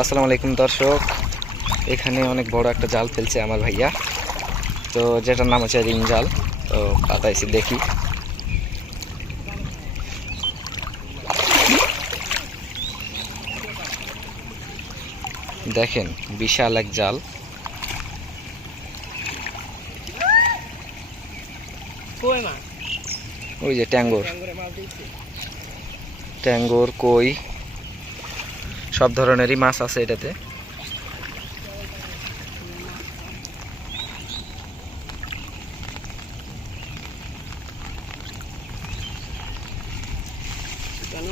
আসসালামু আলাইকুম দর্শক, এখানে অনেক বড় একটা জাল ফেলছে আমার ভাইয়া। তো যেটার নাম হচ্ছে রিং জাল। তো পাতাইছি দেখি। দেখেন বিশাল এক জাল। ওই যে ট্যাঙ্গর কই সব ধরনেরই মাছ আছে এটাতে।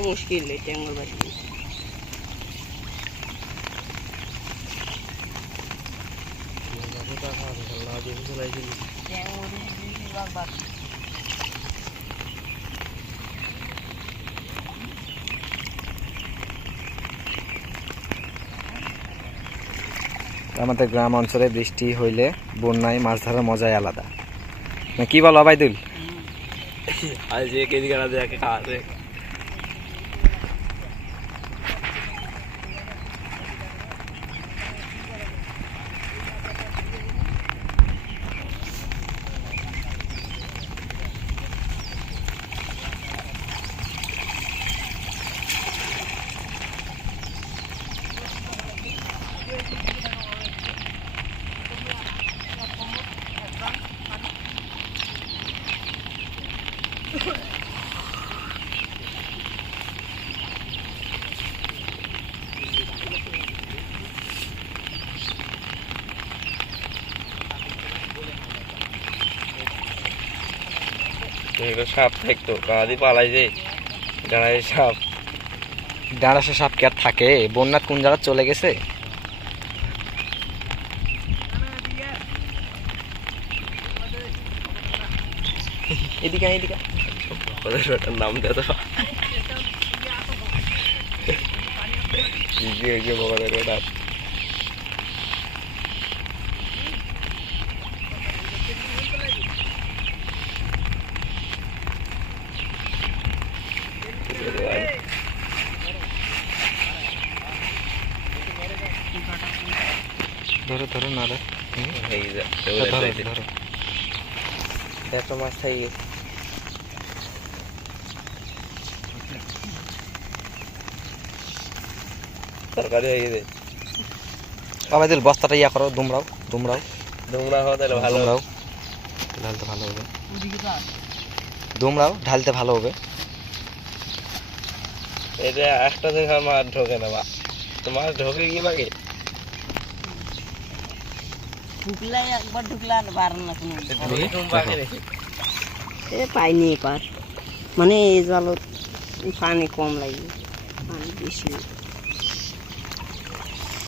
মুশকিল ট্যাঙ্গর বাড়ি আমাদের গ্রাম অঞ্চলে বৃষ্টি হইলে বন্যায় মাছ ধরার মজাই আলাদা, না কি বলো আবাইদুল? সাপ থাকতো কাদি পালাইছে ডাঁড়ায় সাপ। ডাঁড়াসে সাপ কি আর থাকে? বন্যাত কোন জায়গা চলে গেছে। এদিকে এদিকে নাম দেয় তো ধরো ধরো না ধরো একটা মাছ খাই গেছে। তরকারি হয়ে গেছে। আবাইদুল বস্তাটা ইয়া করো, দুমড়াও দুমড়াও তোমরা হও তাহলে ভালো। দুমড়াও, ঢালতে ভালো হবে। দুমড়াও ঢালতে ভালো হবে। এটা একটা থেকে মাছ ঢোকে না, বা তোমার ঢোকে কি লাগে? ঢুকলে একবার ঢুকলে আর বার না কোনো পাইনি এবার, মানে এই জল পানি কম লাগে, পানি বেশি।